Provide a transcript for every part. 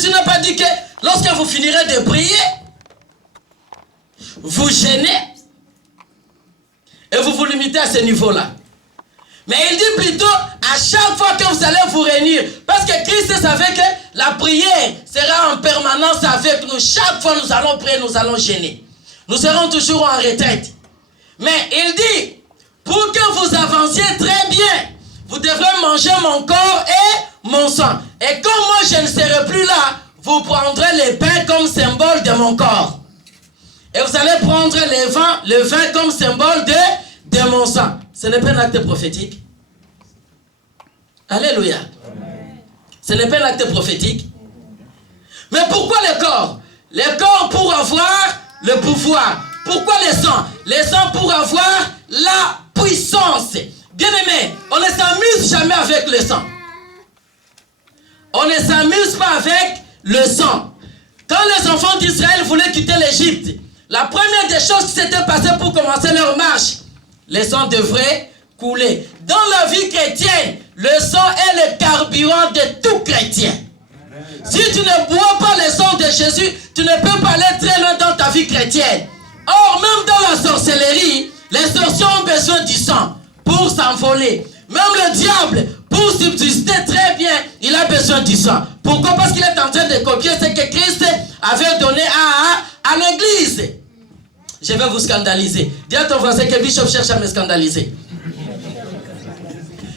Jésus n'a pas dit que lorsque vous finirez de prier, vous gênez et vous vous limitez à ce niveau-là. Mais il dit plutôt, à chaque fois que vous allez vous réunir, parce que Christ savait que la prière sera en permanence avec nous. Chaque fois nous allons prier, nous allons gêner. Nous serons toujours en retraite. Mais il dit, pour que vous avanciez très bien, vous devrez manger mon corps et mon sang. Et comme moi je ne serai plus là, vous prendrez les pains comme symbole de mon corps. Et vous allez prendre le vin comme symbole de mon sang. Ce n'est pas un acte prophétique. Alléluia. Ce n'est pas un acte prophétique. Mais pourquoi le corps? Le corps pour avoir le pouvoir. Pourquoi le sang? Le sang pour avoir la puissance. Bien aimé, on ne s'amuse jamais avec le sang. On ne s'amuse pas avec le sang. Quand les enfants d'Israël voulaient quitter l'Égypte, la première des choses qui s'était passée pour commencer leur marche, le sang devrait couler. Dans la vie chrétienne, le sang est le carburant de tout chrétien. Si tu ne bois pas le sang de Jésus, tu ne peux pas aller très loin dans ta vie chrétienne. Or, même dans la sorcellerie, les sorciers ont besoin du sang pour s'envoler. Même le diable, pour subsister très bien, il a besoin du sang. Pourquoi? Parce qu'il est en train de copier ce que Christ avait donné à l'église. Je vais vous scandaliser. Dis à ton voisin que Bishop cherche à me scandaliser.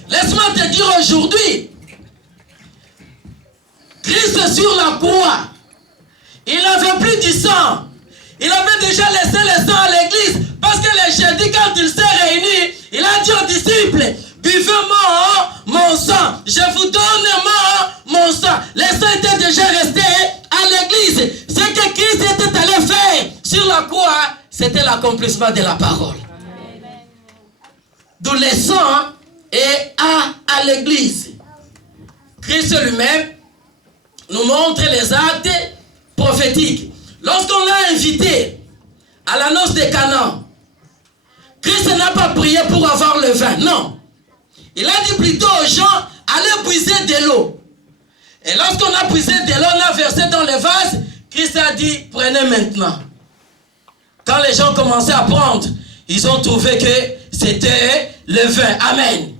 Laisse-moi te dire aujourd'hui, Christ sur la croix, il n'avait plus du sang. Il avait déjà laissé le sang à l'église. Parce que le jeudi, quand il s'est réuni, il a dit aux disciples, buvez-moi mon sang. Je vous donne mon sang. Le sang était déjà resté à l'église. Ce que Christ était allé faire sur la croix, c'était l'accomplissement de la parole. D'où le sang est à l'église. Christ lui-même nous montre les actes prophétiques. Lorsqu'on l'a invité à la noce de Canaan, Christ n'a pas prié pour avoir le vin, non. Il a dit plutôt aux gens, allez puiser de l'eau. Et lorsqu'on a puisé de l'eau, on a versé dans le vase, Christ a dit, prenez maintenant. Quand les gens commençaient à prendre, ils ont trouvé que c'était le vin. Amen.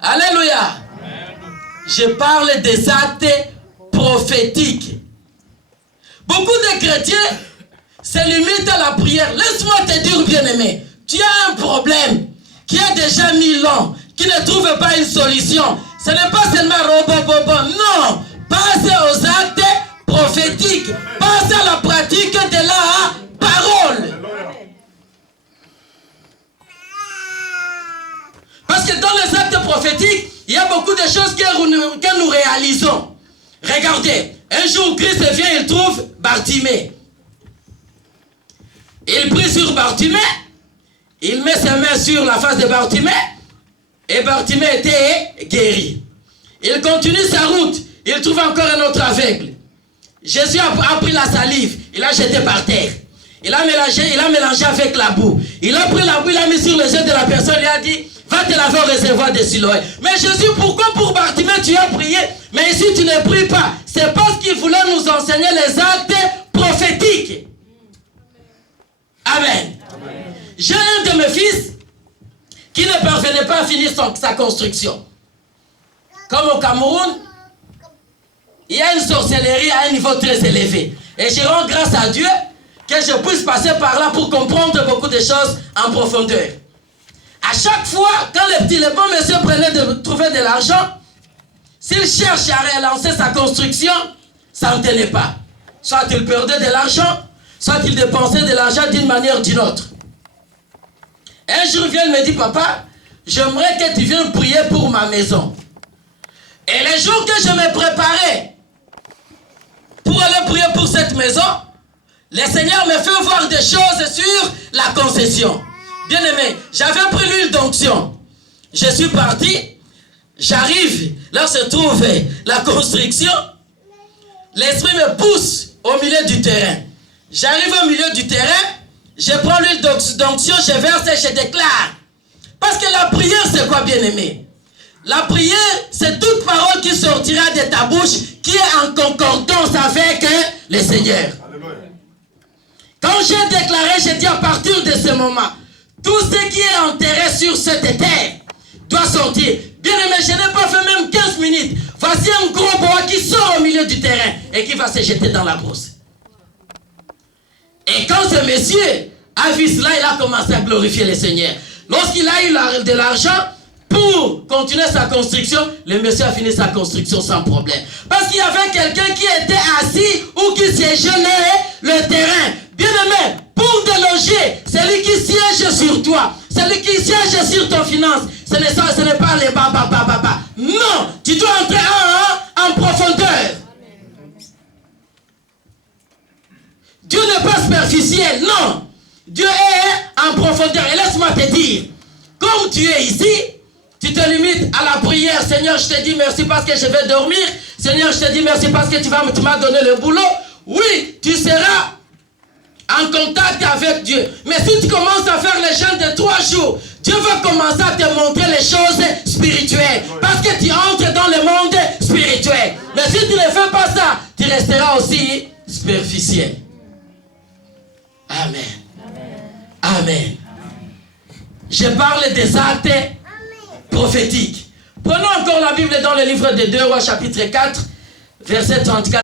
Alléluia. Amen. Je parle des actes prophétiques. Beaucoup de chrétiens se limitent à la prière. Laisse-moi te dire, bien-aimé, tu as un problème qui a déjà 1000 ans, qui ne trouve pas une solution. Ce n'est pas seulement robobobo, non. Passe aux actes prophétiques. Passe à la pratique de la parole. Parce que dans les actes prophétiques, il y a beaucoup de choses que nous réalisons. Regardez, un jour Christ vient, il trouve Bartimée. Il prie sur Bartimée, il met ses mains sur la face de Bartimée, et Bartimée était guéri. Il continue sa route, il trouve encore un autre aveugle. Jésus a pris la salive, il a jeté par terre. Il a mélangé avec la boue. Il a pris la boue, il a mis sur les yeux de la personne, il a dit, va te laver au réservoir de Siloé. Mais Jésus, pourquoi pour Bartimée tu as prié, mais ici tu ne pries pas? C'est parce qu'il voulait nous enseigner les actes prophétiques. Amen. Amen. J'ai un de mes fils qui ne parvenait pas à finir sa construction. Comme au Cameroun, il y a une sorcellerie à un niveau très élevé. Et je rends grâce à Dieu que je puisse passer par là pour comprendre beaucoup de choses en profondeur. À chaque fois, quand le bon monsieur prenait de trouver de l'argent, s'il cherche à relancer sa construction, ça ne tenait pas. Soit il perdait de l'argent, soit il dépensait de l'argent d'une manière ou d'une autre. Un jour, il vient me dit, papa, j'aimerais que tu viennes prier pour ma maison. Et les jours que je me préparais pour aller prier pour cette maison, le Seigneur me fait voir des choses sur la concession. Bien aimé, j'avais pris l'huile d'onction. Je suis parti, j'arrive, là se trouve la construction. L'esprit me pousse au milieu du terrain. J'arrive au milieu du terrain, je prends l'huile d'onction, je verse et je déclare. Parce que la prière, c'est quoi, bien aimé? La prière, c'est toute parole qui sortira de ta bouche qui est en concordance avec le Seigneur. Alléluia. Quand j'ai déclaré, j'ai dit à partir de ce moment, tout ce qui est enterré sur cette terre doit sortir. Bien aimé, je n'ai pas fait même 15 minutes. Voici un gros bois qui sort au milieu du terrain et qui va se jeter dans la brousse. Et quand ce monsieur a vu cela, il a commencé à glorifier le Seigneur. Lorsqu'il a eu de l'argent pour continuer sa construction, le monsieur a fini sa construction sans problème. Parce qu'il y avait quelqu'un qui était assis ou qui siégeait le terrain. Bien aimé, pour déloger, celui qui siège sur toi, celui qui siège sur ton finance, ce n'est pas les baba. Non, tu dois entrer en profondeur. Dieu n'est pas superficiel, non. Dieu est en profondeur. Et laisse-moi te dire, comme tu es ici, tu te limites à la prière. Seigneur, je te dis merci parce que je vais dormir. Seigneur, je te dis merci parce que tu m'as donné le boulot. Oui, tu seras en contact avec Dieu. Mais si tu commences à faire les jeûnes de 3 jours, Dieu va commencer à te montrer les choses spirituelles. Parce que tu entres dans le monde spirituel. Mais si tu ne fais pas ça, tu resteras aussi superficiel. Amen. Amen. Je parle des actes prophétiques. Prenons encore la Bible dans le livre de 2 Rois chapitre 4, verset 34.